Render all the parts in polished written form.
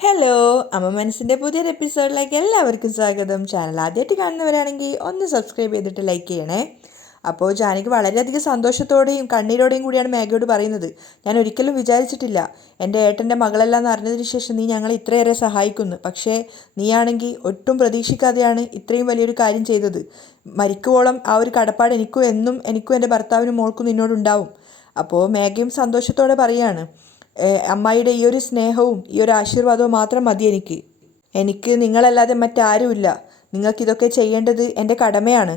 Hello, അമ്മ മനസ്സിൻ്റെ പുതിയൊരു എപ്പിസോഡിലേക്ക് എല്ലാവർക്കും സ്വാഗതം. ചാനൽ ആദ്യമായിട്ട് കാണുന്നവരാണെങ്കിൽ ഒന്ന് സബ്സ്ക്രൈബ് ചെയ്തിട്ട് ലൈക്ക് ചെയ്യണേ. അപ്പോൾ ജാനകി വളരെയധികം സന്തോഷത്തോടെയും കണ്ണീരോടെയും കൂടിയാണ് മേഘയോട് പറയുന്നത്. ഞാൻ ഒരിക്കലും വിചാരിച്ചിട്ടില്ല എൻ്റെ ഏട്ടൻ്റെ മകളെല്ലാം എന്ന് അറിഞ്ഞതിന് ശേഷം നീ ഞങ്ങളെ ഇത്രയേറെ സഹായിക്കുന്നു. പക്ഷേ നീയാണെങ്കിൽ ഒട്ടും പ്രതീക്ഷിക്കാതെയാണ് ഇത്രയും വലിയൊരു കാര്യം ചെയ്തത്. മരിക്കുവോളം ആ ഒരു കടപ്പാട് എനിക്കും എൻ്റെ ഭർത്താവിനും മോൾക്കും നിന്നോടുണ്ടാവും. അപ്പോൾ മേഘയും സന്തോഷത്തോടെ പറയാണ്, അമ്മായിയുടെ ഈ ഒരു സ്നേഹവും ഈ ഒരു ആശീർവാദവും മാത്രം മതി എനിക്ക് നിങ്ങളല്ലാതെ മറ്റാരുമില്ല. നിങ്ങൾക്കിതൊക്കെ ചെയ്യേണ്ടത് എൻ്റെ കടമയാണ്.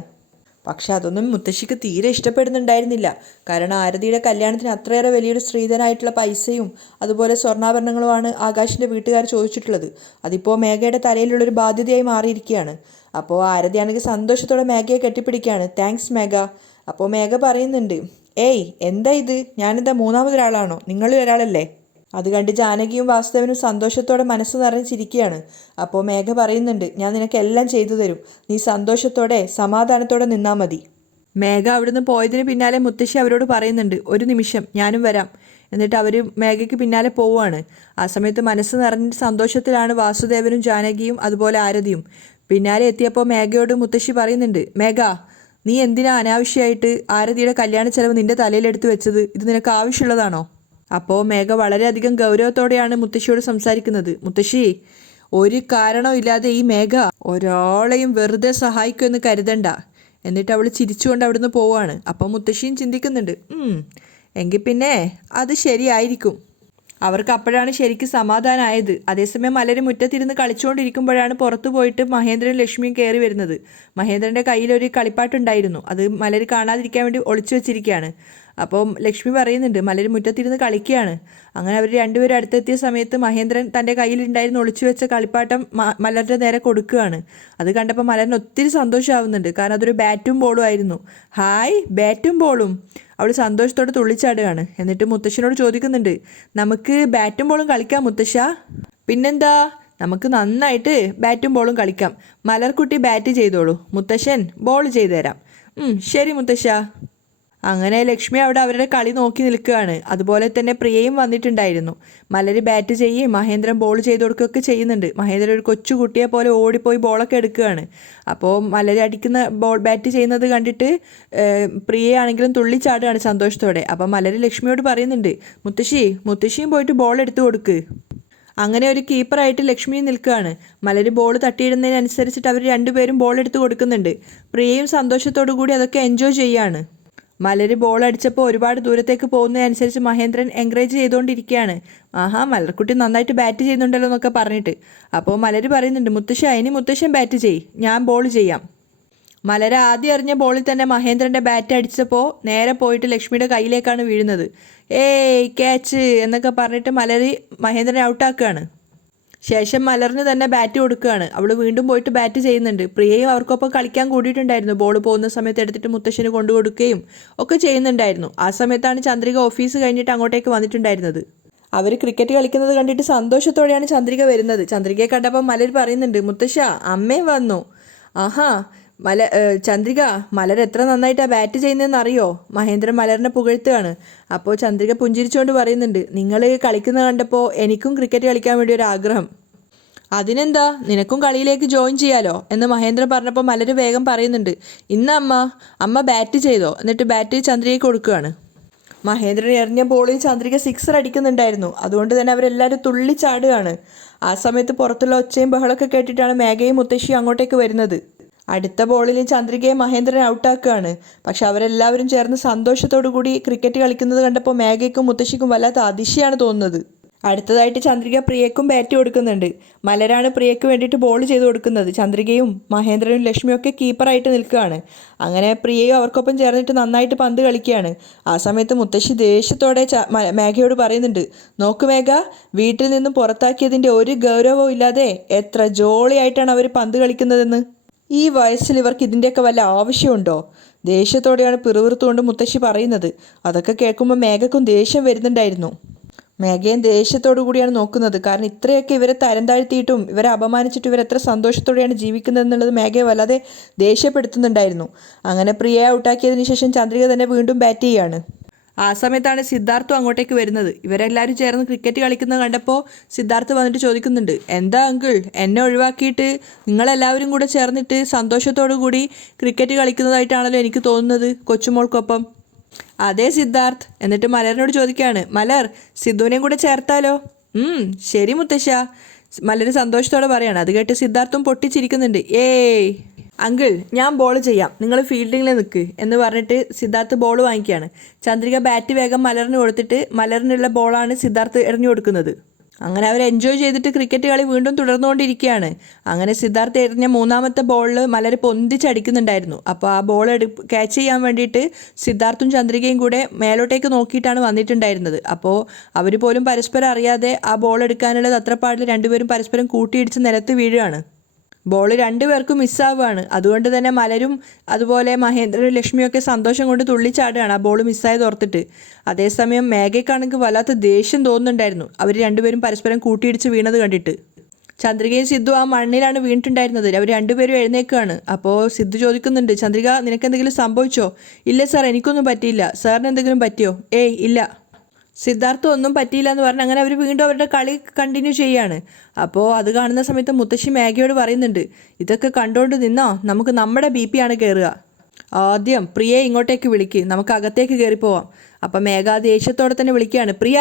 പക്ഷെ അതൊന്നും മുത്തശ്ശിക്ക് തീരെ ഇഷ്ടപ്പെടുന്നുണ്ടായിരുന്നില്ല. കാരണം ആരതിയുടെ കല്യാണത്തിന് അത്രയേറെ വലിയൊരു സ്ത്രീധനായിട്ടുള്ള പൈസയും അതുപോലെ സ്വർണ്ണാഭരണങ്ങളുമാണ് ആകാശിൻ്റെ വീട്ടുകാർ ചോദിച്ചിട്ടുള്ളത്. അതിപ്പോൾ മേഘയുടെ തലയിലുള്ളൊരു ബാധ്യതയായി മാറിയിരിക്കുകയാണ്. അപ്പോൾ ആരതിയാണെങ്കിൽ സന്തോഷത്തോടെ മേഘയെ കെട്ടിപ്പിടിക്കുകയാണ്. താങ്ക്സ് മേഘ. അപ്പോൾ മേഘ പറയുന്നുണ്ട്, ഏയ് എന്താ ഇത്, ഞാനെന്താ മൂന്നാമതൊരാളാണോ? നിങ്ങളിൽ ഒരാളല്ലേ? അത് കണ്ട് ജാനകിയും വാസുദേവനും സന്തോഷത്തോടെ മനസ്സ് നിറഞ്ഞിരിക്കുകയാണ്. അപ്പോൾ മേഘ പറയുന്നുണ്ട്, ഞാൻ നിനക്കെല്ലാം ചെയ്തു തരും, നീ സന്തോഷത്തോടെ സമാധാനത്തോടെ നിന്നാൽ മതി. മേഘ അവിടുന്ന് പോയതിന് പിന്നാലെ മുത്തശ്ശി അവരോട് പറയുന്നുണ്ട്, ഒരു നിമിഷം ഞാനും വരാം. എന്നിട്ട് അവർ മേഘയ്ക്ക് പിന്നാലെ പോവുകയാണ്. ആ സമയത്ത് മനസ്സ് നിറഞ്ഞ സന്തോഷത്തിലാണ് വാസുദേവനും ജാനകിയും അതുപോലെ ആരതിയും. പിന്നാലെ എത്തിയപ്പോൾ മേഘയോട് മുത്തശ്ശി പറയുന്നുണ്ട്, മേഘ നീ എന്തിനാ അനാവശ്യമായിട്ട് ആരതിയുടെ കല്യാണ ചെലവ് നിന്റെ തലയിലെടുത്ത് വെച്ചത്? ഇത് നിനക്ക് ആവശ്യമുള്ളതാണോ? അപ്പോൾ മേഘ വളരെയധികം ഗൗരവത്തോടെയാണ് മുത്തശ്ശിയോട് സംസാരിക്കുന്നത്. മുത്തശ്ശി, ഒരു കാരണമില്ലാതെ ഈ മേഘ ഒരാളെയും വെറുതെ സഹായിക്കുമെന്ന് കരുതണ്ട. എന്നിട്ട് അവൾ ചിരിച്ചുകൊണ്ട് അവിടുന്ന് പോവുകയാണ്. അപ്പോൾ മുത്തശ്ശിയും ചിന്തിക്കുന്നുണ്ട്, എങ്കിൽ പിന്നെ അത് ശരിയായിരിക്കും. അവർക്ക് അപ്പോഴാണ് ശരിക്കും സമാധാനമായത്. അതേസമയം മലര് മുറ്റത്തിരുന്ന് കളിച്ചുകൊണ്ടിരിക്കുമ്പോഴാണ് പുറത്തു പോയിട്ട് മഹേന്ദ്രനും ലക്ഷ്മിയും കയറി വരുന്നത്. മഹേന്ദ്രൻ്റെ കയ്യിലൊരു കളിപ്പാട്ടുണ്ടായിരുന്നു. അത് മലര് കാണാതിരിക്കാൻ വേണ്ടി ഒളിച്ചു വെച്ചിരിക്കുകയാണ്. അപ്പോൾ ലക്ഷ്മി പറയുന്നുണ്ട്, മലര് മുറ്റത്തിരുന്ന് കളിക്കുകയാണ്. അങ്ങനെ അവർ രണ്ടുപേരും അടുത്തെത്തിയ സമയത്ത് മഹേന്ദ്രൻ തൻ്റെ കയ്യിലുണ്ടായിരുന്ന ഒളിച്ചു വെച്ച കളിപ്പാട്ടം മലരുടെ നേരെ കൊടുക്കുകയാണ്. അത് കണ്ടപ്പോൾ മലരിന് ഒത്തിരി സന്തോഷമാവുന്നുണ്ട്. കാരണം അതൊരു ബാറ്റും ബോളും ആയിരുന്നു. ഹായ്, ബാറ്റും ബോളും! അവൾ സന്തോഷത്തോടെ തുള്ളിച്ചാടുകയാണ്. എന്നിട്ട് മുത്തശ്ശനോട് ചോദിക്കുന്നുണ്ട്, നമുക്ക് ബാറ്റും ബോളും കളിക്കാം മുത്തശ്ശ? പിന്നെന്താ, നമുക്ക് നന്നായിട്ട് ബാറ്റും ബോളും കളിക്കാം. മലർക്കുട്ടി ബാറ്റ് ചെയ്തോളൂ, മുത്തശ്ശൻ ബോൾ ചെയ്തു തരാം. ശരി മുത്തശ്ശ. അങ്ങനെ ലക്ഷ്മി അവിടെ അവരുടെ കളി നോക്കി നിൽക്കുകയാണ്. അതുപോലെ തന്നെ പ്രിയയും വന്നിട്ടുണ്ടായിരുന്നു. മലര് ബാറ്റ് ചെയ്യുകയും മഹേന്ദ്രൻ ബോൾ ചെയ്ത് കൊടുക്കുകയൊക്കെ ചെയ്യുന്നുണ്ട്. മഹേന്ദ്രൻ ഒരു കൊച്ചു കുട്ടിയെ പോലെ ഓടിപ്പോയി ബോളൊക്കെ എടുക്കുകയാണ്. അപ്പോൾ മലര് അടിക്കുന്ന ബാറ്റ് ചെയ്യുന്നത് കണ്ടിട്ട് പ്രിയയാണെങ്കിലും തുള്ളിച്ചാടുകയാണ് സന്തോഷത്തോടെ. അപ്പം മലര് ലക്ഷ്മിയോട് പറയുന്നുണ്ട്, മുത്തശ്ശിയും പോയിട്ട് ബോൾ എടുത്തു കൊടുക്ക്. അങ്ങനെ ഒരു കീപ്പറായിട്ട് ലക്ഷ്മി നിൽക്കുകയാണ്. മലര് ബോൾ തട്ടിയിടുന്നതിനനുസരിച്ചിട്ട് അവർ രണ്ടുപേരും ബോൾ എടുത്ത് കൊടുക്കുന്നുണ്ട്. പ്രിയയും സന്തോഷത്തോടു കൂടി അതൊക്കെ എൻജോയ് ചെയ്യാണ്. മലര് ബോൾ അടിച്ചപ്പോൾ ഒരുപാട് ദൂരത്തേക്ക് പോകുന്നതനുസരിച്ച് മഹേന്ദ്രൻ എൻകറേജ് ചെയ്തുകൊണ്ടിരിക്കുകയാണ്. ആഹാ, മലർക്കുട്ടി നന്നായിട്ട് ബാറ്റ് ചെയ്യുന്നുണ്ടല്ലോ എന്നൊക്കെ പറഞ്ഞിട്ട്. അപ്പോൾ മലര് പറയുന്നുണ്ട്, ഇനി മുത്തശ്ശൻ ബാറ്റ് ചെയ്യ്, ഞാൻ ബോൾ ചെയ്യാം. മലര് ആദ്യം എറിഞ്ഞ ബോളിൽ തന്നെ മഹേന്ദ്രൻ്റെ ബാറ്റ് അടിച്ചപ്പോൾ നേരെ പോയിട്ട് ലക്ഷ്മിയുടെ കയ്യിലേക്കാണ് വീഴുന്നത്. ഏയ് ക്യാച്ച് എന്നൊക്കെ പറഞ്ഞിട്ട് മലര് മഹേന്ദ്രനെ ഔട്ടാക്കുകയാണ്. ശേഷം മലറിന് തന്നെ ബാറ്റ് കൊടുക്കുകയാണ്. അവൾ വീണ്ടും പോയിട്ട് ബാറ്റ് ചെയ്യുന്നുണ്ട്. പ്രിയയും അവർക്കൊപ്പം കളിക്കാൻ കൂടിയിട്ടുണ്ടായിരുന്നു. ബോൾ പോകുന്ന സമയത്ത് എടുത്തിട്ട് മുത്തശ്ശന് കൊണ്ടു കൊടുക്കുകയും ഒക്കെ ചെയ്യുന്നുണ്ടായിരുന്നു. ആ സമയത്താണ് ചന്ദ്രിക ഓഫീസ് കഴിഞ്ഞിട്ട് അങ്ങോട്ടേക്ക് വന്നിട്ടുണ്ടായിരുന്നത്. അവർ ക്രിക്കറ്റ് കളിക്കുന്നത് കണ്ടിട്ട് സന്തോഷത്തോടെയാണ് ചന്ദ്രിക വരുന്നത്. ചന്ദ്രികയെ കണ്ടപ്പോൾ മലർ പറയുന്നുണ്ട്, മുത്തശ്ശ അമ്മയും വന്നു. ആഹാ, ചന്ദ്രിക, മലർ എത്ര നന്നായിട്ടാണ് ബാറ്റ് ചെയ്യുന്നതെന്ന് അറിയോ? മഹേന്ദ്രൻ മലറിനെ പുകഴ്ത്തുകയാണ്. അപ്പോൾ ചന്ദ്രിക പുഞ്ചിരിച്ചുകൊണ്ട് പറയുന്നുണ്ട്, നിങ്ങൾ കളിക്കുന്നത് കണ്ടപ്പോൾ എനിക്കും ക്രിക്കറ്റ് കളിക്കാൻ വേണ്ടി ഒരു ആഗ്രഹം. അതിനെന്താ, നിനക്കും കളിയിലേക്ക് ജോയിൻ ചെയ്യാലോ എന്ന് മഹേന്ദ്രൻ പറഞ്ഞപ്പോൾ മലര് വേഗം പറയുന്നുണ്ട്, ഇന്ന് അമ്മ ബാറ്റ് ചെയ്തോ? എന്നിട്ട് ബാറ്റ് ചന്ദ്രികയ്ക്ക് കൊടുക്കുകയാണ്. മഹേന്ദ്രൻ എറിഞ്ഞ ബോളിൽ ചന്ദ്രിക സിക്സർ അടിക്കുന്നുണ്ടായിരുന്നു. അതുകൊണ്ട് തന്നെ അവരെല്ലാവരും തുള്ളിച്ചാടുകയാണ്. ആ സമയത്ത് പുറത്തുള്ള ഒച്ചയും ബഹളമൊക്കെ കേട്ടിട്ടാണ് മേഘയും മുത്തശ്ശിയും അങ്ങോട്ടേക്ക് വരുന്നത്. അടുത്ത ബോളിൽ ചന്ദ്രികയെ മഹേന്ദ്രൻ ഔട്ടാക്കുകയാണ്. പക്ഷെ അവരെല്ലാവരും ചേർന്ന് സന്തോഷത്തോടു കൂടി ക്രിക്കറ്റ് കളിക്കുന്നത് കണ്ടപ്പോൾ മേഘയ്ക്കും മുത്തശ്ശിക്കും വല്ലാത്ത അതിശയാണ് തോന്നുന്നത്. അടുത്തതായിട്ട് ചന്ദ്രിക പ്രിയക്കും ബാറ്റ് കൊടുക്കുന്നുണ്ട്. മലരാണ് പ്രിയയ്ക്ക് വേണ്ടിയിട്ട് ബോൾ ചെയ്ത് കൊടുക്കുന്നത്. ചന്ദ്രികയും മഹേന്ദ്രനും ലക്ഷ്മിയൊക്കെ കീപ്പറായിട്ട് നിൽക്കുകയാണ്. അങ്ങനെ പ്രിയയും അവർക്കൊപ്പം ചേർന്നിട്ട് നന്നായിട്ട് പന്ത് കളിക്കുകയാണ്. ആ സമയത്ത് മുത്തശ്ശി ദേഷ്യത്തോടെ മേഘയോട് പറയുന്നുണ്ട്, നോക്ക് മേഘ, വീട്ടിൽ നിന്നും പുറത്താക്കിയതിൻ്റെ ഒരു ഗൗരവവും ഇല്ലാതെ എത്ര ജോളിയായിട്ടാണ് അവർ പന്ത് കളിക്കുന്നതെന്ന്. ഈ വയസ്സിൽ ഇവർക്ക് ഇതിൻ്റെയൊക്കെ വല്ല ആവശ്യമുണ്ടോ? ദേഷ്യത്തോടെയാണ് പിറുവിറുത്തുകൊണ്ട് മുത്തശ്ശി പറയുന്നത്. അതൊക്കെ കേൾക്കുമ്പോൾ മേഘക്കും ദേഷ്യം വരുന്നുണ്ടായിരുന്നു. മേഘയും ദേഷ്യത്തോടു കൂടിയാണ് നോക്കുന്നത്. കാരണം ഇത്രയൊക്കെ ഇവരെ തരം താഴ്ത്തിയിട്ടും ഇവരെ അപമാനിച്ചിട്ട് ഇവരെത്ര സന്തോഷത്തോടെയാണ് ജീവിക്കുന്നത് എന്നുള്ളത് മേഘയെ വല്ലാതെ ദേഷ്യപ്പെടുത്തുന്നുണ്ടായിരുന്നു. അങ്ങനെ പ്രിയയെ ഔട്ടാക്കിയതിന് ശേഷം ചന്ദ്രിക തന്നെ വീണ്ടും ബാറ്റ് ചെയ്യാണ്. ആ സമയത്താണ് സിദ്ധാർത്ഥും അങ്ങോട്ടേക്ക് വരുന്നത്. ഇവരെല്ലാവരും ചേർന്ന് ക്രിക്കറ്റ് കളിക്കുന്നത് കണ്ടപ്പോൾ സിദ്ധാർത്ഥ് വന്നിട്ട് ചോദിക്കുന്നുണ്ട്, എന്താ അങ്കിൾ എന്നെ ഒഴിവാക്കിയിട്ട് നിങ്ങളെല്ലാവരും കൂടെ ചേർന്നിട്ട് സന്തോഷത്തോടു കൂടി ക്രിക്കറ്റ് കളിക്കുന്നതായിട്ടാണല്ലോ എനിക്ക് തോന്നുന്നത് കൊച്ചുമോൾക്കൊപ്പം. അതെ സിദ്ധാർത്ഥ്. എന്നിട്ട് മലറിനോട് ചോദിക്കുകയാണ്, മലർ സിദ്ധുവിനെയും കൂടെ ചേർത്താലോ? ശരി മുത്തശ്ശ, മലർ സന്തോഷത്തോടെ പറയാണ്. അത് കേട്ട് സിദ്ധാർത്ഥും പൊട്ടിച്ചിരിക്കുന്നുണ്ട്. ഏയ് അങ്കിൾ ഞാൻ ബോൾ ചെയ്യാം, നിങ്ങൾ ഫീൽഡിങ്ങിൽ നിൽക്ക് എന്ന് പറഞ്ഞിട്ട് സിദ്ധാർത്ഥ് ബോൾ വാങ്ങിക്കുകയാണ്. ചന്ദ്രിക ബാറ്റ് വേഗം മലറിന് കൊടുത്തിട്ട് മലറിനുള്ള ബോളാണ് സിദ്ധാർത്ഥ് എറിഞ്ഞു കൊടുക്കുന്നത്. അങ്ങനെ അവർ എൻജോയ് ചെയ്തിട്ട് ക്രിക്കറ്റ് കളി വീണ്ടും തുടർന്നുകൊണ്ടിരിക്കുകയാണ്. അങ്ങനെ സിദ്ധാർത്ഥ് എറിഞ്ഞ മൂന്നാമത്തെ ബോളിൽ മലർ പൊന്തിച്ചടിക്കുന്നുണ്ടായിരുന്നു. അപ്പോൾ ആ ബോൾ ക്യാച്ച് ചെയ്യാൻ വേണ്ടിയിട്ട് സിദ്ധാർത്ഥും ചന്ദ്രികയും കൂടെ മേലോട്ടേക്ക് നോക്കിയിട്ടാണ് വന്നിട്ടുണ്ടായിരുന്നത്. അപ്പോൾ അവർ പോലും പരസ്പരം അറിയാതെ ആ ബോൾ എടുക്കാനുള്ള തത്രപ്പാടിൽ രണ്ടുപേരും പരസ്പരം കൂട്ടിയിടിച്ച് നിലത്ത് വീഴുകയാണ്. ബോൾ രണ്ടുപേർക്കും മിസ്സാവുകയാണ്. അതുകൊണ്ട് തന്നെ മലരും അതുപോലെ മഹേന്ദ്രനും ലക്ഷ്മിയൊക്കെ സന്തോഷം കൊണ്ട് തുള്ളിച്ചാടുകയാണ് ആ ബോൾ മിസ്സായത് ഓർത്തിട്ട്. അതേസമയം മേഘയ്ക്കാണെങ്കിൽ വല്ലാത്ത ദേഷ്യം തോന്നുന്നുണ്ടായിരുന്നു അവർ രണ്ടുപേരും പരസ്പരം കൂട്ടിയിടിച്ച് വീണത് കണ്ടിട്ട്. ചന്ദ്രികയും സിദ്ധു ആ മണ്ണിലാണ് വീണിട്ടുണ്ടായിരുന്നത്. അവർ രണ്ടുപേരും എഴുന്നേൽക്കുകയാണ്. അപ്പോൾ സിദ്ധു ചോദിക്കുന്നുണ്ട്, ചന്ദ്രിക നിനക്ക് എന്തെങ്കിലും സംഭവിച്ചോ? ഇല്ല സാർ, എനിക്കൊന്നും പറ്റിയില്ല. സാറിന് എന്തെങ്കിലും പറ്റിയോ? ഏയ് ഇല്ല. സിദ്ധാർത്ഥ ഒന്നും പറ്റിയില്ല എന്ന് പറഞ്ഞ് അങ്ങനെ അവർ വീണ്ടും അവരുടെ കളി കണ്ടിന്യൂ ചെയ്യാണ്. അപ്പോൾ അത് കാണുന്ന സമയത്ത് മുത്തശ്ശി മേഘയോട് പറയുന്നുണ്ട്, ഇതൊക്കെ കണ്ടുകൊണ്ട് നിന്നോ, നമുക്ക് നമ്മുടെ BP ആണ് കയറുക. ആദ്യം പ്രിയയെ ഇങ്ങോട്ടേക്ക് വിളിക്ക്, നമുക്ക് അകത്തേക്ക് കയറിപ്പോവാം. അപ്പോൾ മേഘ ദേഷ്യത്തോടെ തന്നെ വിളിക്കുകയാണ്, പ്രിയ.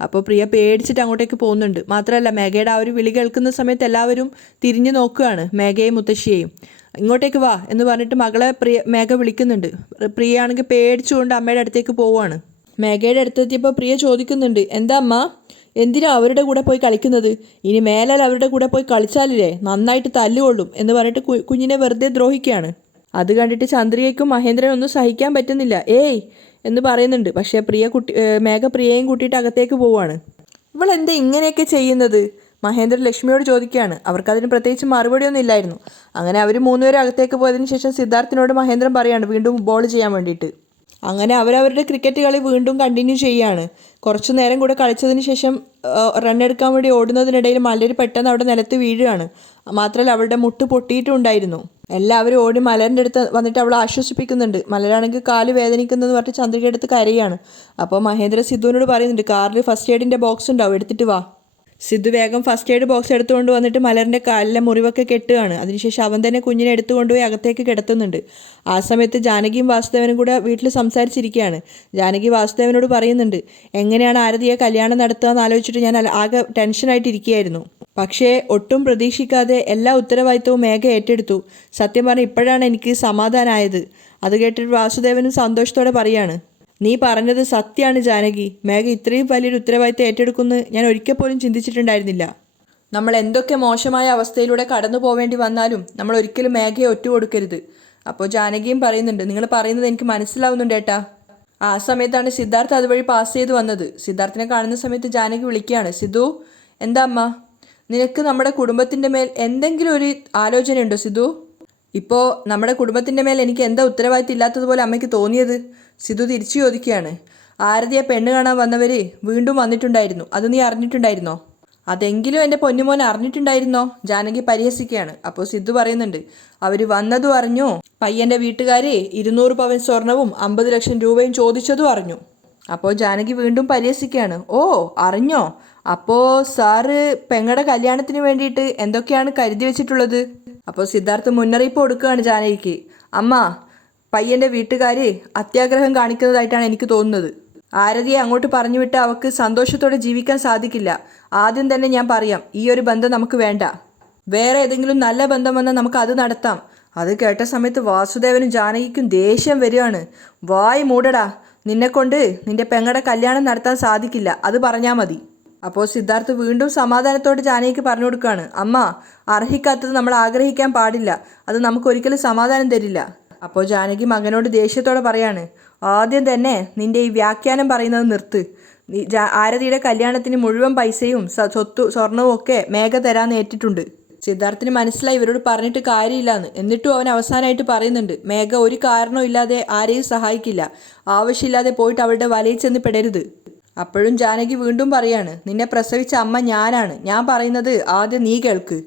അപ്പോൾ പ്രിയ പേടിച്ചിട്ട് അങ്ങോട്ടേക്ക് പോകുന്നുണ്ട്. മാത്രമല്ല മേഘയുടെ ആ ഒരു വിളി കേൾക്കുന്ന സമയത്ത് എല്ലാവരും തിരിഞ്ഞു നോക്കുകയാണ് മേഘയെയും മുത്തശ്ശിയെയും. ഇങ്ങോട്ടേക്ക് വാ എന്ന് പറഞ്ഞിട്ട് മകളെ മേഘ വിളിക്കുന്നുണ്ട്. പ്രിയ ആണെങ്കിൽ പേടിച്ചുകൊണ്ട് അമ്മയുടെ അടുത്തേക്ക് പോവുകയാണ്. മേഘയുടെ അടുത്തെത്തിയപ്പോൾ പ്രിയ ചോദിക്കുന്നുണ്ട്, എന്താ അമ്മ, എന്തിനാ അവരുടെ കൂടെ പോയി കളിക്കുന്നത്? ഇനി മേലാൽ അവരുടെ കൂടെ പോയി കളിച്ചാലില്ലേ നന്നായിട്ട് തല്ലുകൊള്ളും എന്ന് പറഞ്ഞിട്ട് കുഞ്ഞിനെ വെറുതെ ദ്രോഹിക്കുകയാണ്. അത് കണ്ടിട്ട് ചന്ദ്രികയ്ക്കും മഹേന്ദ്രനൊന്നും സഹിക്കാൻ പറ്റുന്നില്ല. ഏയ് എന്ന് പറയുന്നുണ്ട്. പക്ഷേ മേഘ പ്രിയയും കൂട്ടിയിട്ട് അകത്തേക്ക് പോവുകയാണ്. ഇവളെന്താ ഇങ്ങനെയൊക്കെ ചെയ്യുന്നത്? മഹേന്ദ്രൻ ലക്ഷ്മിയോട് ചോദിക്കുകയാണ്. അവർക്കതിന് പ്രത്യേകിച്ച് മറുപടിയൊന്നും ഇല്ലായിരുന്നു. അങ്ങനെ അവർ മൂന്നുപേരും അകത്തേക്ക് പോയതിന് ശേഷം സിദ്ധാർത്ഥിനോട് മഹേന്ദ്രൻ പറയാണ് വീണ്ടും ബോൾ ചെയ്യാൻ വേണ്ടിയിട്ട്. അങ്ങനെ അവരവരുടെ ക്രിക്കറ്റ് കളി വീണ്ടും കണ്ടിന്യൂ ചെയ്യുകയാണ്. കുറച്ചു നേരം കൂടെ കളിച്ചതിന് ശേഷം റണ്ണെടുക്കാൻ വേണ്ടി ഓടുന്നതിനിടയിൽ മലർ പെട്ടെന്ന് അവിടെ നിലത്ത് വീഴുകയാണ്. മാത്രമല്ല അവളുടെ മുട്ട് പൊട്ടിയിട്ടുണ്ടായിരുന്നു. എല്ലാവരും ഓടി മലറിൻ്റെ അടുത്ത് വന്നിട്ട് അവളെ ആശ്വസിപ്പിക്കുന്നുണ്ട്. മലരാണെങ്കിൽ കാല് വേദനിക്കുന്നതെന്ന് പറഞ്ഞിട്ട് ചന്ദ്രികയുടെ അടുത്ത് കരയാണ്. അപ്പോൾ മഹേന്ദ്ര സിദ്ധുവിനോട് പറയുന്നുണ്ട്, കാറിൽ ഫസ്റ്റ് എയ്ഡിൻ്റെ ബോക്സ് ഉണ്ടാവും, എടുത്തിട്ട് വാ. സിദ്ധു വേഗം ഫസ്റ്റ് എയ്ഡ് ബോക്സ് എടുത്തുകൊണ്ട് വന്നിട്ട് മലറിൻ്റെ കാലിലെ മുറിവൊക്കെ കെട്ടുകയാണ്. അതിനുശേഷം അവൻ തന്നെ കുഞ്ഞിനെ എടുത്തുകൊണ്ടുപോയി അകത്തേക്ക് കിടത്തുന്നുണ്ട്. ആ സമയത്ത് ജാനകിയും വാസുദേവനും കൂടെ വീട്ടിൽ സംസാരിച്ചിരിക്കുകയാണ്. ജാനകി വാസുദേവനോട് പറയുന്നുണ്ട്, എങ്ങനെയാണ് ആരതിയെ കല്യാണം നടത്തുക എന്ന് ആലോചിച്ചിട്ട് ഞാൻ ആകെ ടെൻഷനായിട്ടിരിക്കുകയായിരുന്നു. പക്ഷേ ഒട്ടും പ്രതീക്ഷിക്കാതെ എല്ലാ ഉത്തരവാദിത്വവും മേഘ ഏറ്റെടുത്തു. സത്യം പറഞ്ഞാൽ ഇപ്പോഴാണ് എനിക്ക് സമാധാനമായത്. അത് കേട്ടിട്ട് വാസുദേവനും സന്തോഷത്തോടെ പറയാണ്, നീ പറഞ്ഞത് സത്യമാണ് ജാനകി. മേഘ ഇത്രയും വലിയൊരു ഉത്തരവാദിത്തം ഏറ്റെടുക്കുമെന്ന് ഞാൻ ഒരിക്കൽ പോലും ചിന്തിച്ചിട്ടുണ്ടായിരുന്നില്ല. നമ്മൾ എന്തൊക്കെ മോശമായ അവസ്ഥയിലൂടെ കടന്നു പോവേണ്ടി വന്നാലും നമ്മൾ ഒരിക്കലും മേഘയെ ഒറ്റുകൊടുക്കരുത്. അപ്പോൾ ജാനകിയും പറയുന്നുണ്ട്, നിങ്ങൾ പറയുന്നത് എനിക്ക് മനസ്സിലാവുന്നുണ്ട് ഏട്ടാ. ആ സമയത്താണ് സിദ്ധാർത്ഥ് അതുവഴി പാസ് ചെയ്ത് വന്നത്. സിദ്ധാർത്ഥിനെ കാണുന്ന സമയത്ത് ജാനകി വിളിക്കുകയാണ്, സിദ്ധു എന്താ അമ്മ, നിനക്ക് നമ്മുടെ കുടുംബത്തിൻ്റെ മേൽ എന്തെങ്കിലും ഒരു ആലോചനയുണ്ടോ സിദ്ധു? ഇപ്പോൾ നമ്മുടെ കുടുംബത്തിൻ്റെ മേൽ എനിക്ക് എന്താ ഉത്തരവാദിത്തം ഇല്ലാത്തതുപോലെ അമ്മയ്ക്ക് തോന്നിയത്? സിദ്ധു തിരിച്ചു ചോദിക്കുകയാണ്. ആരതിയെ പെണ്ണ് കാണാൻ വന്നവർ വീണ്ടും വന്നിട്ടുണ്ടായിരുന്നു, അത് നീ അറിഞ്ഞിട്ടുണ്ടായിരുന്നോ? അതെങ്കിലും എൻ്റെ പൊന്നുമോൻ അറിഞ്ഞിട്ടുണ്ടായിരുന്നോ? ജാനകി പരിഹസിക്കുകയാണ്. അപ്പോൾ സിദ്ധു പറയുന്നുണ്ട്, അവർ വന്നതും അറിഞ്ഞു, പയ്യൻ്റെ വീട്ടുകാർ 200 പവൻ സ്വർണവും 50 ലക്ഷം രൂപയും ചോദിച്ചതും അറിഞ്ഞു. അപ്പോൾ ജാനകി വീണ്ടും പരിഹസിക്കുകയാണ്. ഓ അറിഞ്ഞോ? അപ്പോൾ സാറ് പെങ്ങളുടെ കല്യാണത്തിന് വേണ്ടിയിട്ട് എന്തൊക്കെയാണ് കരുതി വെച്ചിട്ടുള്ളത്? അപ്പോൾ സിദ്ധാർത്ഥ് മുന്നറിയിപ്പ് കൊടുക്കുകയാണ് ജാനകിക്ക്. അമ്മ, പയ്യൻ്റെ വീട്ടുകാർ അത്യാഗ്രഹം കാണിക്കുന്നതായിട്ടാണ് എനിക്ക് തോന്നുന്നത്. ആരതിയെ അങ്ങോട്ട് പറഞ്ഞു വിട്ട് അവൾക്ക് സന്തോഷത്തോടെ ജീവിക്കാൻ സാധിക്കില്ല. ആദ്യം തന്നെ ഞാൻ പറയാം, ഈ ഒരു ബന്ധം നമുക്ക് വേണ്ട. വേറെ ഏതെങ്കിലും നല്ല ബന്ധം വന്നാൽ നമുക്ക് അത് നടത്താം. അത് കേട്ട സമയത്ത് വാസുദേവനും ജാനകിക്കും ദേഷ്യം വരികയാണ്. വായ് മൂടടാ, നിന്നെക്കൊണ്ട് നിന്റെ പെങ്ങളുടെ കല്യാണം നടത്താൻ സാധിക്കില്ല, അത് പറഞ്ഞാൽ മതി. അപ്പോൾ സിദ്ധാർത്ഥ് വീണ്ടും സമാധാനത്തോടെ ജാനകിക്ക് പറഞ്ഞു കൊടുക്കുകയാണ്. അമ്മ, അർഹിക്കാത്തത് നമ്മൾ ആഗ്രഹിക്കാൻ പാടില്ല, അത് നമുക്കൊരിക്കലും സമാധാനം തരില്ല. അപ്പോൾ ജാനകി മകനോട് ദേഷ്യത്തോടെ പറയാണ്, ആദ്യം തന്നെ നിന്റെ ഈ വ്യാഖ്യാനം പറയുന്നത് നിർത്ത്. ആരതിയുടെ കല്യാണത്തിന് മുഴുവൻ പൈസയും സ്വർണവും ഒക്കെ മേഘ തരാമെന്ന് ഏറ്റിട്ടുണ്ട്. സിദ്ധാർത്ഥിന് മനസ്സിലായി ഇവരോട് പറഞ്ഞിട്ട് കാര്യമില്ലാന്ന്. എന്നിട്ടും അവൻ അവസാനമായിട്ട് പറയുന്നുണ്ട്, മേഘ ഒരു കാരണവും ഇല്ലാതെ ആരെയും സഹായിക്കില്ല. ആവശ്യമില്ലാതെ പോയിട്ട് അവളുടെ വലയിൽ ചെന്ന് പെടരുത്. അപ്പോഴും ജാനകി വീണ്ടും പറയാണ്, നിന്നെ പ്രസവിച്ച അമ്മ ഞാനാണ്. ഞാൻ പറയുന്നത് ആദ്യം നീ കേൾക്ക്.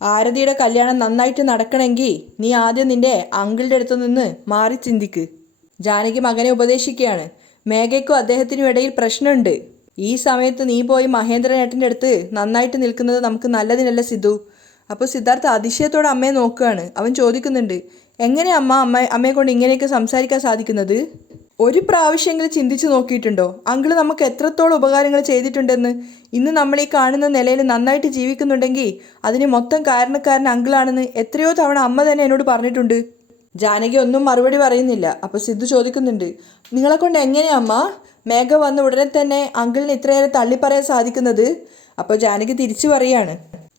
ആരതിയുടെ കല്യാണം നന്നായിട്ട് നടക്കണമെങ്കിൽ നീ ആദ്യം നിന്റെ അങ്കിളുടെ അടുത്ത് നിന്ന് മാറി ചിന്തിക്ക്. ജാനകി മകനെ ഉപദേശിക്കുകയാണ്. മേഘയ്ക്കും അദ്ദേഹത്തിനും ഇടയിൽ പ്രശ്നമുണ്ട്. ഈ സമയത്ത് നീ പോയി മഹേന്ദ്രനേട്ടൻ്റെ അടുത്ത് നന്നായിട്ട് നിൽക്കുന്നത് നമുക്ക് നല്ലതിനല്ല സിദ്ധു. അപ്പോൾ സിദ്ധാർത്ഥ അതിശയത്തോടെ അമ്മയെ നോക്കുകയാണ്. അവൻ ചോദിക്കുന്നുണ്ട്, എങ്ങനെ അമ്മയെ കൊണ്ട് ഇങ്ങനെയൊക്കെ സംസാരിക്കാൻ സാധിക്കുന്നത്? ഒരു പ്രാവശ്യമെങ്കിലും ചിന്തിച്ചു നോക്കിയിട്ടുണ്ടോ അങ്കിള് നമുക്ക് എത്രത്തോളം ഉപകാരങ്ങൾ ചെയ്തിട്ടുണ്ടെന്ന്? ഇന്ന് നമ്മൾ ഈ കാണുന്ന നിലയിൽ നന്നായിട്ട് ജീവിക്കുന്നുണ്ടെങ്കിൽ അതിന് മൊത്തം കാരണക്കാരൻ അങ്കിളാണെന്ന് എത്രയോ തവണ അമ്മ തന്നെ എന്നോട് പറഞ്ഞിട്ടുണ്ട്. ജാനകി ഒന്നും മറുപടി പറയുന്നില്ല. അപ്പോൾ സിദ്ധു ചോദിക്കുന്നുണ്ട്, നിങ്ങളെ കൊണ്ട് എങ്ങനെയാ അമ്മ മേഘ വന്ന ഉടനെ തന്നെ അങ്കിളിന് ഇത്രയേറെ തള്ളിപ്പറയാൻ സാധിക്കുന്നത്? അപ്പോൾ ജാനകി തിരിച്ചു പറയാണ്,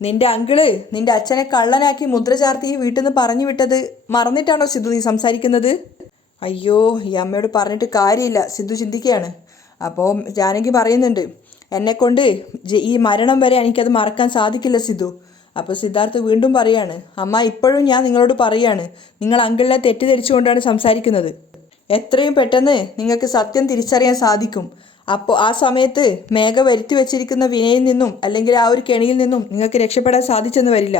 നിന്റെ അങ്കിള് നിന്റെ അച്ഛനെ കള്ളനാക്കി മുദ്ര ചാർത്തി വീട്ടിൽ നിന്ന് പറഞ്ഞു വിട്ടത് മറന്നിട്ടാണോ സിദ്ധു നീ സംസാരിക്കുന്നത്? അയ്യോ, ഈ അമ്മയോട് പറഞ്ഞിട്ട് കാര്യമില്ല, സിദ്ധു ചിന്തിക്കുകയാണ്. അപ്പോൾ ജാനകി പറയുന്നുണ്ട്, എന്നെക്കൊണ്ട് ഈ മരണം വരെ എനിക്കത് മറക്കാൻ സാധിക്കില്ല സിദ്ധു. അപ്പോൾ സിദ്ധാർത്ഥ് വീണ്ടും പറയാണ്, അമ്മ ഇപ്പോഴും ഞാൻ നിങ്ങളോട് പറയാണ്, നിങ്ങൾ അങ്കിളിനെ തെറ്റിദ്ധരിച്ചുകൊണ്ടാണ് സംസാരിക്കുന്നത്. എത്രയും പെട്ടെന്ന് നിങ്ങൾക്ക് സത്യം തിരിച്ചറിയാൻ സാധിക്കും. അപ്പോൾ ആ സമയത്ത് മേഘ വരുത്തി വെച്ചിരിക്കുന്ന വിനയിൽ നിന്നും അല്ലെങ്കിൽ ആ ഒരു കെണിയിൽ നിന്നും നിങ്ങൾക്ക് രക്ഷപ്പെടാൻ സാധിച്ചെന്ന് വരില്ല.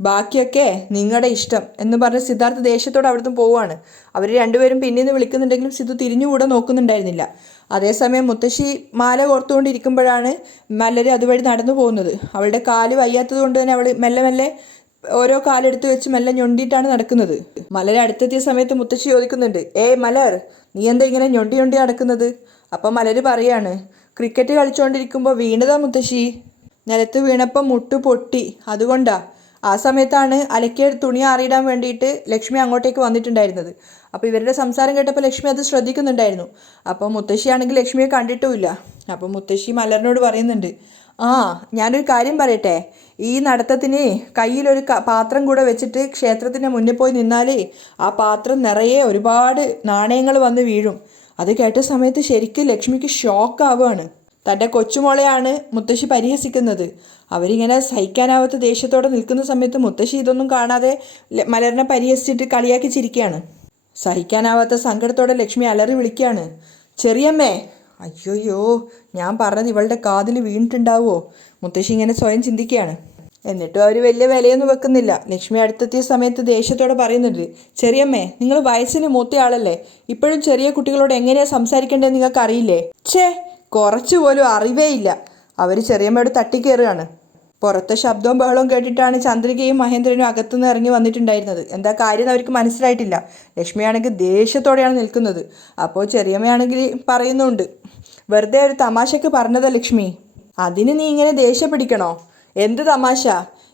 ബാക്കിയൊക്കെ നിങ്ങളുടെ ഇഷ്ടം എന്ന് പറഞ്ഞ് സിദ്ധാർത്ഥ ദേഷ്യത്തോടെ അവിടുന്ന് പോവുകയാണ്. അവർ രണ്ടുപേരും പിന്നീന്ന് വിളിക്കുന്നുണ്ടെങ്കിലും സിദ്ധു തിരിഞ്ഞുകൂടെ നോക്കുന്നുണ്ടായിരുന്നില്ല. അതേസമയം മുത്തശ്ശി മാല കോർത്തുകൊണ്ടിരിക്കുമ്പോഴാണ് മലര് അതുവഴി നടന്നു പോകുന്നത്. അവളുടെ കാല് വയ്യാത്തത് കൊണ്ട് തന്നെ അവൾ മെല്ലെ മെല്ലെ ഓരോ കാലെടുത്ത് വെച്ച് മെല്ലെ ഞൊണ്ടിയിട്ടാണ് നടക്കുന്നത്. മലർ അടുത്തെത്തിയ സമയത്ത് മുത്തശ്ശി ചോദിക്കുന്നുണ്ട്, മലർ, നീ എന്താ ഇങ്ങനെ ഞൊണ്ടി ഞൊണ്ടി നടക്കുന്നത്? അപ്പം മലര് പറയാണ്, ക്രിക്കറ്റ് കളിച്ചുകൊണ്ടിരിക്കുമ്പോൾ വീണതാ മുത്തശ്ശി, നിലത്ത് വീണപ്പം മുട്ടു പൊട്ടി, അതുകൊണ്ടാ. ആ സമയത്താണ് അലക്കിയ തുണി ആറിയിടാൻ വേണ്ടിയിട്ട് ലക്ഷ്മി അങ്ങോട്ടേക്ക് വന്നിട്ടുണ്ടായിരുന്നത്. അപ്പോൾ ഇവരുടെ സംസാരം കേട്ടപ്പോൾ ലക്ഷ്മി അത് ശ്രദ്ധിക്കുന്നുണ്ടായിരുന്നു. അപ്പോൾ മുത്തശ്ശിയാണെങ്കിൽ ലക്ഷ്മിയെ കണ്ടിട്ടുമില്ല. അപ്പോൾ മുത്തശ്ശി മലറിനോട് പറയുന്നുണ്ട്, ഞാനൊരു കാര്യം പറയട്ടെ, ഈ നടത്തത്തിന് കയ്യിലൊരു പാത്രം കൂടെ വെച്ചിട്ട് ക്ഷേത്രത്തിന് മുന്നിൽ പോയി നിന്നാലേ ആ പാത്രം നിറയെ ഒരുപാട് നാണയങ്ങൾ വന്ന് വീഴും. അത് കേട്ട സമയത്ത് ശരിക്കും ലക്ഷ്മിക്ക് ഷോക്കാവുകയാണ്. തൻ്റെ കൊച്ചുമോളെയാണ് മുത്തശ്ശി പരിഹസിക്കുന്നത്. അവരിങ്ങനെ സഹിക്കാനാവാത്ത ദേഷ്യത്തോടെ നിൽക്കുന്ന സമയത്ത് മുത്തശ്ശി ഇതൊന്നും കാണാതെ മലറിനെ പരിഹസിച്ചിട്ട് കളിയാക്കി ചിരിക്കുകയാണ്. സഹിക്കാനാവാത്ത സങ്കടത്തോടെ ലക്ഷ്മി അലറി വിളിക്കുകയാണ്, ചെറിയമ്മേ. അയ്യോയ്യോ, ഞാൻ പറഞ്ഞത് ഇവളുടെ കാതിൽ വീണിട്ടുണ്ടാവുമോ? മുത്തശ്ശി ഇങ്ങനെ സ്വയം ചിന്തിക്കുകയാണ്. എന്നിട്ടും അവർ വലിയ വിലയൊന്നും വെക്കുന്നില്ല. ലക്ഷ്മി അടുത്തെത്തിയ സമയത്ത് ദേഷ്യത്തോടെ പറയുന്നുണ്ട്, ചെറിയമ്മേ, നിങ്ങൾ വയസ്സിന് മൂത്തയാളല്ലേ, ഇപ്പോഴും ചെറിയ കുട്ടികളോട് എങ്ങനെയാണ് സംസാരിക്കേണ്ടതെന്ന് നിങ്ങൾക്ക് അറിയില്ലേ? കുറച്ചു പോലും അറിവേ ഇല്ല. അവർ ചെറിയമ്മയോട് തട്ടിക്കയറുകയാണ്. പുറത്തെ ശബ്ദവും ബഹളവും കേട്ടിട്ടാണ് ചന്ദ്രികയും മഹേന്ദ്രനും അകത്തുനിന്ന് ഇറങ്ങി വന്നിട്ടുണ്ടായിരുന്നത്. എന്താ കാര്യം അവർക്ക് മനസ്സിലായിട്ടില്ല. ലക്ഷ്മിയാണെങ്കിൽ ദേഷ്യത്തോടെയാണ് നിൽക്കുന്നത്. അപ്പോൾ ചെറിയമ്മയാണെങ്കിൽ പറയുന്നുണ്ട്, വെറുതെ ഒരു തമാശയ്ക്ക് പറഞ്ഞതാ ലക്ഷ്മി, അതിന് നീ ഇങ്ങനെ ദേഷ്യം പിടിക്കണോ? എന്ത് തമാശ?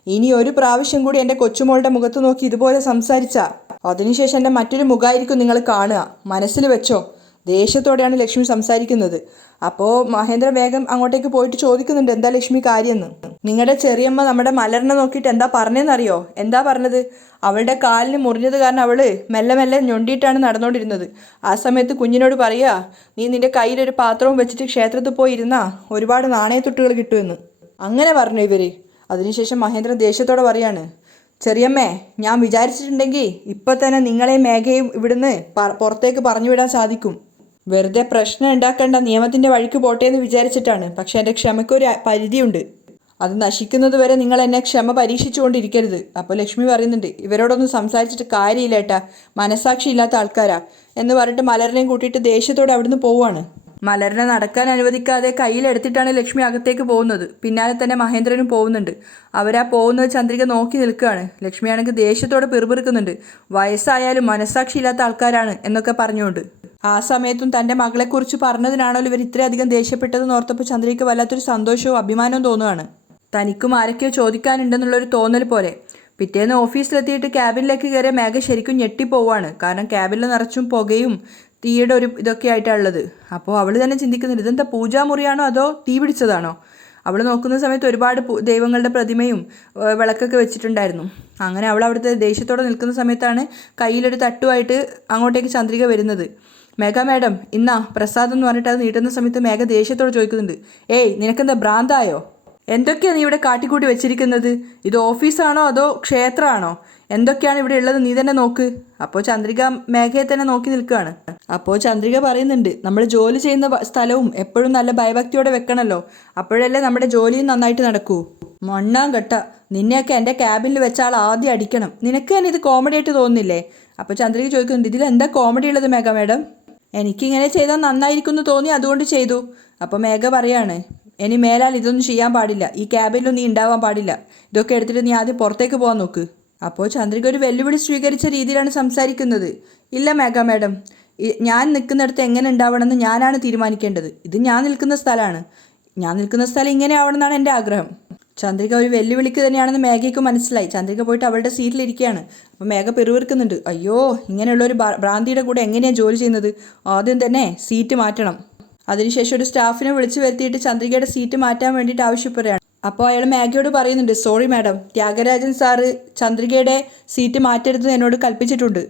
ഇനി ഒരു പ്രാവശ്യം കൂടി എൻ്റെ കൊച്ചുമോളുടെ മുഖത്ത് നോക്കി ഇതുപോലെ സംസാരിച്ചാ അതിനുശേഷം എൻ്റെ മറ്റൊരു മുഖമായിരിക്കും നിങ്ങൾ കാണുക, മനസ്സിൽ വെച്ചോ. ദേഷ്യത്തോടെയാണ് ലക്ഷ്മി സംസാരിക്കുന്നത്. അപ്പോൾ മഹേന്ദ്ര വേഗം അങ്ങോട്ടേക്ക് പോയിട്ട് ചോദിക്കുന്നുണ്ട്, എന്താ ലക്ഷ്മി കാര്യമെന്ന്. നിങ്ങളുടെ ചെറിയമ്മ നമ്മുടെ മലറിനെ നോക്കിയിട്ട് എന്താ പറഞ്ഞതെന്നറിയോ? എന്താ പറഞ്ഞത്? അവളുടെ കാലിന് മുറിഞ്ഞത് കാരണം അവൾ മെല്ലെ മെല്ലെ ഞൊണ്ടിയിട്ടാണ് നടന്നുകൊണ്ടിരുന്നത്. ആ സമയത്ത് കുഞ്ഞിനോട് പറയുക, നീ നിൻ്റെ കയ്യിലൊരു പാത്രവും വെച്ചിട്ട് ക്ഷേത്രത്തിൽ പോയി ഇരുന്നാ ഒരുപാട് നാണയത്തുട്ടുകൾ കിട്ടുമെന്ന്. അങ്ങനെ പറഞ്ഞു ഇവർ. അതിനുശേഷം മഹേന്ദ്രൻ ദേഷ്യത്തോടെ പറയാണ്, ചെറിയമ്മേ, ഞാൻ വിചാരിച്ചിട്ടുണ്ടെങ്കിൽ ഇപ്പം തന്നെ നിങ്ങളെയും മേഘയും ഇവിടുന്ന് പുറത്തേക്ക് പറഞ്ഞു വിടാൻ സാധിക്കും. വെറുതെ പ്രശ്നം ഉണ്ടാക്കേണ്ട, നിയമത്തിൻ്റെ വഴിക്ക് പോട്ടെ എന്ന് വിചാരിച്ചിട്ടാണ്. പക്ഷേ എൻ്റെ ക്ഷമയ്ക്കൊരു പരിധിയുണ്ട്. അത് നശിക്കുന്നത് വരെ നിങ്ങൾ എന്നെ ക്ഷമ പരീക്ഷിച്ചുകൊണ്ടിരിക്കരുത്. അപ്പോൾ ലക്ഷ്മി പറയുന്നുണ്ട്, ഇവരോടൊന്നും സംസാരിച്ചിട്ട് കാര്യമില്ല ഏട്ടാ, മനസാക്ഷി ഇല്ലാത്ത ആൾക്കാരാ എന്ന് പറഞ്ഞിട്ട് മലറിനെയും കൂട്ടിയിട്ട് ദേഷ്യത്തോടെ അവിടുന്ന് പോവുകയാണ്. മലറിനെ നടക്കാൻ അനുവദിക്കാതെ കയ്യിലെടുത്തിട്ടാണ് ലക്ഷ്മി അകത്തേക്ക് പോകുന്നത്. പിന്നാലെ തന്നെ മഹേന്ദ്രനും പോകുന്നുണ്ട്. അവരാ പോകുന്നത് ചന്ദ്രിക നോക്കി നിൽക്കുകയാണ്. ലക്ഷ്മിയാണെങ്കിൽ ദേഷ്യത്തോടെ പിറുപിറുക്കുന്നുണ്ട്, വയസ്സായാലും മനസാക്ഷിയില്ലാത്ത ആൾക്കാരാണ് എന്നൊക്കെ പറഞ്ഞുകൊണ്ട്. ആ സമയത്തും തൻ്റെ മകളെക്കുറിച്ച് പറഞ്ഞതിനാണോ ഇവർ ഇത്രയധികം ദേഷ്യപ്പെട്ടതെന്ന് ഓർത്തപ്പോൾ ചന്ദ്രികയ്ക്ക് വല്ലാത്തൊരു സന്തോഷവും അഭിമാനവും തോന്നുകയാണ്. തനിക്കും ആരൊക്കെയോ ചോദിക്കാനുണ്ടെന്നുള്ളൊരു തോന്നൽ പോലെ. പിറ്റേന്ന് ഓഫീസിലെത്തിയിട്ട് ക്യാബിനിലേക്ക് കയറിയ മേഘ ശരിക്കും ഞെട്ടിപ്പോവാണ്. കാരണം ക്യാബിനിൽ നിറച്ചും പുകയും തീയുടെ ഒരു ഇതൊക്കെ ആയിട്ടാണ് ഉള്ളത്. അപ്പോൾ അവൾ തന്നെ ചിന്തിക്കുന്നുണ്ട്, ഇതെന്താ പൂജാമുറിയാണോ അതോ തീ പിടിച്ചതാണോ? അവൾ നോക്കുന്ന സമയത്ത് ഒരുപാട് ദൈവങ്ങളുടെ പ്രതിമയും വിളക്കൊക്കെ വെച്ചിട്ടുണ്ടായിരുന്നു. അങ്ങനെ അവൾ അവിടുത്തെ ദേഷ്യത്തോടെ നിൽക്കുന്ന സമയത്താണ് കയ്യിലൊരു തട്ടുമായിട്ട് അങ്ങോട്ടേക്ക് ചന്ദ്രിക വരുന്നത്. മേഘ മാഡം, ഇന്നാ പ്രസാദം എന്ന് പറഞ്ഞിട്ട് അത് നീട്ടുന്ന സമയത്ത് മേഘ ദേഷ്യത്തോട് ചോദിക്കുന്നുണ്ട്, നിനക്കെന്താ ഭ്രാന്തായോ? എന്തൊക്കെയാണ് നീ ഇവിടെ കാട്ടിക്കൂട്ടി വെച്ചിരിക്കുന്നത്? ഇത് ഓഫീസാണോ അതോ ക്ഷേത്രമാണോ? എന്തൊക്കെയാണ് ഇവിടെ ഉള്ളത് നീ തന്നെ നോക്ക്. അപ്പോൾ ചന്ദ്രിക മേഘയെ തന്നെ നോക്കി നിൽക്കുകയാണ്. അപ്പോൾ ചന്ദ്രിക പറയുന്നുണ്ട്, നമ്മൾ ജോലി ചെയ്യുന്ന സ്ഥലവും എപ്പോഴും നല്ല ഭയഭക്തിയോടെ വെക്കണമല്ലോ, അപ്പോഴല്ലേ നമ്മുടെ ജോലിയും നന്നായിട്ട് നടക്കൂ. മണ്ണാങ്കട്ട, നിന്നെയൊക്കെ എൻ്റെ ക്യാബിനിൽ വെച്ചാൽ ആദ്യം അടിക്കണം. നിനക്ക് തന്നെ ഇത് കോമഡി ആയിട്ട് തോന്നുന്നില്ലേ? അപ്പോൾ ചന്ദ്രിക ചോദിക്കുന്നുണ്ട്, ഇതിൽ എന്താ കോമഡി ഉള്ളത് മേഘ മാഡം? എനിക്കിങ്ങനെ ചെയ്താൽ നന്നായിരിക്കും എന്ന് തോന്നി, അതുകൊണ്ട് ചെയ്തു. അപ്പോൾ മേഘ പറയാണ്, ഇനി മേലാൽ ഇതൊന്നും ചെയ്യാൻ പാടില്ല, ഈ ക്യാബിനിലും നീ ഉണ്ടാവാൻ പാടില്ല, ഇതൊക്കെ എടുത്തിട്ട് നീ ആദ്യം പുറത്തേക്ക് പോകാൻ നോക്ക്. അപ്പോൾ ചന്ദ്രിക ഒരു വെല്ലുവിളി സ്വീകരിച്ച രീതിയിലാണ് സംസാരിക്കുന്നത്. ഇല്ല മേഘ മാഡം, ഞാൻ നിൽക്കുന്നിടത്ത് എങ്ങനെ ഉണ്ടാവണമെന്ന് ഞാനാണ് തീരുമാനിക്കേണ്ടത്. ഇത് ഞാൻ നിൽക്കുന്ന സ്ഥലമാണ്, ഞാൻ നിൽക്കുന്ന സ്ഥലം ഇങ്ങനെ ആവണമെന്നാണ് എൻ്റെ ആഗ്രഹം. ചന്ദ്രിക ഒരു വെല്ലുവിളിക്ക് തന്നെയാണെന്ന് മേഘയ്ക്ക് മനസ്സിലായി. ചന്ദ്രിക പോയിട്ട് അവളുടെ സീറ്റിലിരിക്കുകയാണ്. അപ്പോൾ മേഘ പെറുവിറുക്കുന്നുണ്ട്. അയ്യോ, ഇങ്ങനെയുള്ളൊരു ഭ്രാന്തിയുടെ കൂടെ എങ്ങനെയാണ് ജോലി ചെയ്യുന്നത്? ആദ്യം തന്നെ സീറ്റ് മാറ്റണം. അതിനുശേഷം ഒരു സ്റ്റാഫിനെ വിളിച്ചു വരുത്തിയിട്ട് ചന്ദ്രികയുടെ സീറ്റ് മാറ്റാൻ വേണ്ടിയിട്ട് ആവശ്യപ്പെടുകയാണ്. അപ്പോൾ അയാൾ മേഘയോട് പറയുന്നുണ്ട്, സോറി മാഡം, ത്യാഗരാജൻ സാറ് ചന്ദ്രികയുടെ സീറ്റ് മാറ്റരുതെന്ന് എന്നോട് കൽപ്പിച്ചിട്ടുണ്ട്.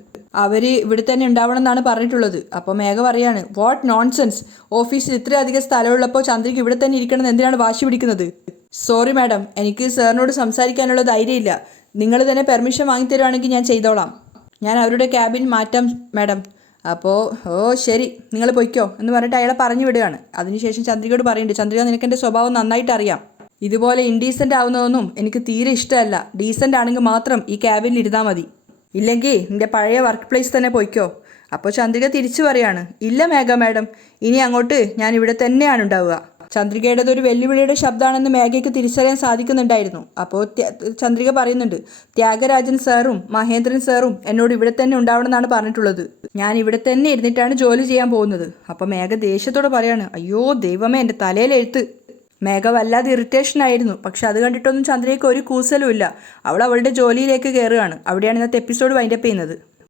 അവർ ഇവിടെ തന്നെ ഉണ്ടാവണം എന്നാണ് പറഞ്ഞിട്ടുള്ളത്. അപ്പോൾ മേഘ പറയാണ്, വാട്ട് നോൺസെൻസ്, ഓഫീസിൽ ഇത്രയധികം സ്ഥലമുള്ളപ്പോൾ ചന്ദ്രിക ഇവിടെ തന്നെ ഇരിക്കണം എന്ന് എന്തിനാണ് വാശി പിടിക്കുന്നത്? സോറി മാഡം, എനിക്ക് സാറിനോട് സംസാരിക്കാനുള്ള ധൈര്യമില്ല. നിങ്ങൾ തന്നെ പെർമിഷൻ വാങ്ങിത്തരുവാണെങ്കിൽ ഞാൻ ചെയ്തോളാം. ഞാൻ അവരുടെ ക്യാബിൻ മാറ്റാം മാഡം. അപ്പോൾ ശരി, നിങ്ങൾ പൊയ്ക്കോ എന്ന് പറഞ്ഞിട്ട് അയാളെ പറഞ്ഞു വിടുകയാണ്. അതിനുശേഷം ചന്ദ്രികയോട് പറയുന്നുണ്ട്, ചന്ദ്രിക, നിനക്ക് എൻ്റെ സ്വഭാവം നന്നായിട്ട് അറിയാം. ഇതുപോലെ ഇൻഡീസൻ്റ് ആവുന്നതൊന്നും എനിക്ക് തീരെ ഇഷ്ടമല്ല. ഡീസൻ്റ് ആണെങ്കിൽ മാത്രം ഈ ക്യാബിനിൽ ഇരുന്നാൽ മതി, ഇല്ലെങ്കിൽ നിൻ്റെ പഴയ വർക്ക് പ്ലേസ് തന്നെ പൊയ്ക്കോ. അപ്പോൾ ചന്ദ്രിക തിരിച്ചു പറയാണ്, ഇല്ല മേഘ മാഡം, ഇനി അങ്ങോട്ട് ഞാൻ ഇവിടെ തന്നെയാണ് ഉണ്ടാവുക. ചന്ദ്രികയുടേത് ഒരു വെല്ലുവിളിയുടെ ശബ്ദമാണെന്ന് മേഘയ്ക്ക് തിരിച്ചറിയാൻ സാധിക്കുന്നുണ്ടായിരുന്നു. അപ്പോൾ ചന്ദ്രിക പറയുന്നുണ്ട്, ത്യാഗരാജൻ സാറും മഹേന്ദ്രൻ സാറും എന്നോട് ഇവിടെ തന്നെ ഉണ്ടാവണമെന്നാണ് പറഞ്ഞിട്ടുള്ളത്. ഞാൻ ഇവിടെ തന്നെ ഇരുന്നിട്ടാണ് ജോലി ചെയ്യാൻ പോകുന്നത്. അപ്പോൾ മേഘ ദേഷ്യത്തോടെ പറയാണ്, അയ്യോ ദൈവമേ, എൻ്റെ തലയിലെഴുത്ത്. മേഘ വല്ലാതെ ഇറിറ്റേഷൻ ആയിരുന്നു. പക്ഷെ അത് കണ്ടിട്ടൊന്നും ചന്ദ്രയ്ക്ക് ഒരു കൂസലും ഇല്ല. അവൾ അവളുടെ ജോലിയിലേക്ക് കയറുകയാണ്. അവിടെയാണ് ഇന്നത്തെ എപ്പിസോഡ് വൈൻഡപ്പ് ചെയ്യുന്നത്.